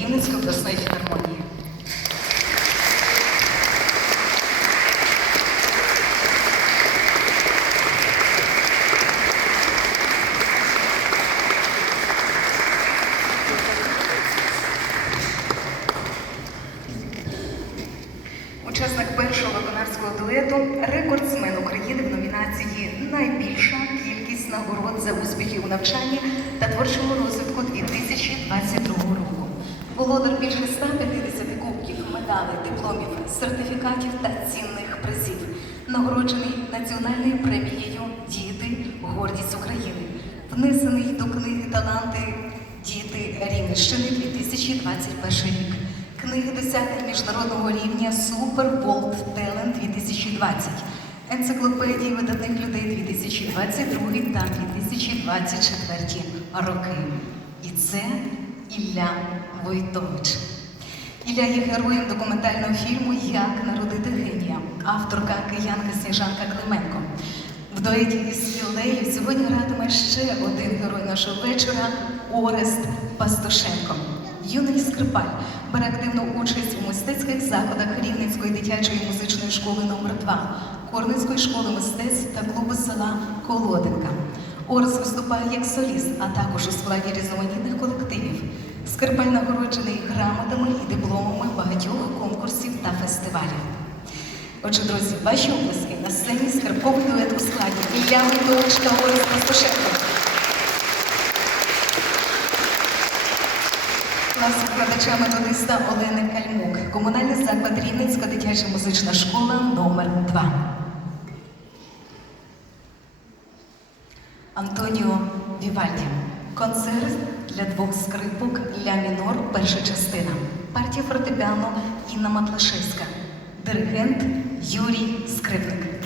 Рівненської обласної філармонії. Учасник першого виконавського дуету, рекордсмен України в номінації Найбільша кількість нагород за успіхи у навчанні та творчому розвитку 2022 року. Володар більше 150 кубків, медалей, дипломів, сертифікатів та цінних призів. Нагороджений національною премією Діти гордість України. Внесений до книги таланти Діти Рівненщини 2021 рік. Книги досягнень міжнародного рівня Super World Talent 2020, енциклопедії видатних людей 2022 та 2024 роки. І це Ілля Войтович. Ілля є героєм документального фільму Як народити генія, авторка киянка Сніжанка Клименко. В дуеті із Філею сьогодні гратиме ще один герой нашого вечора Орест Пастушенко. Юний Скрипаль бере активну участь у мистецьких заходах Рівненської дитячої музичної школи номер 2 Корницької школи мистецтв та клубу села Колоденка. Орес виступає як соліст, а також у складі різноманітних колективів. Скрипаль нагороджений грамотами і дипломами багатьох конкурсів та фестивалів. Отже, друзі, ваші обласки на сцені скрипковий дует у складі Ілля Войтович та Орес Пастушенко. Клас викладача методиста Олени Кальмук, комунальний заклад Рівненська дитяча музична школа номер 2 Антоніо Вівальді. Концерт для двох скрипок Ля мінор, перша частина. Партія фортепіано Інна Матлашевська. Диригент Юрій Скрипник.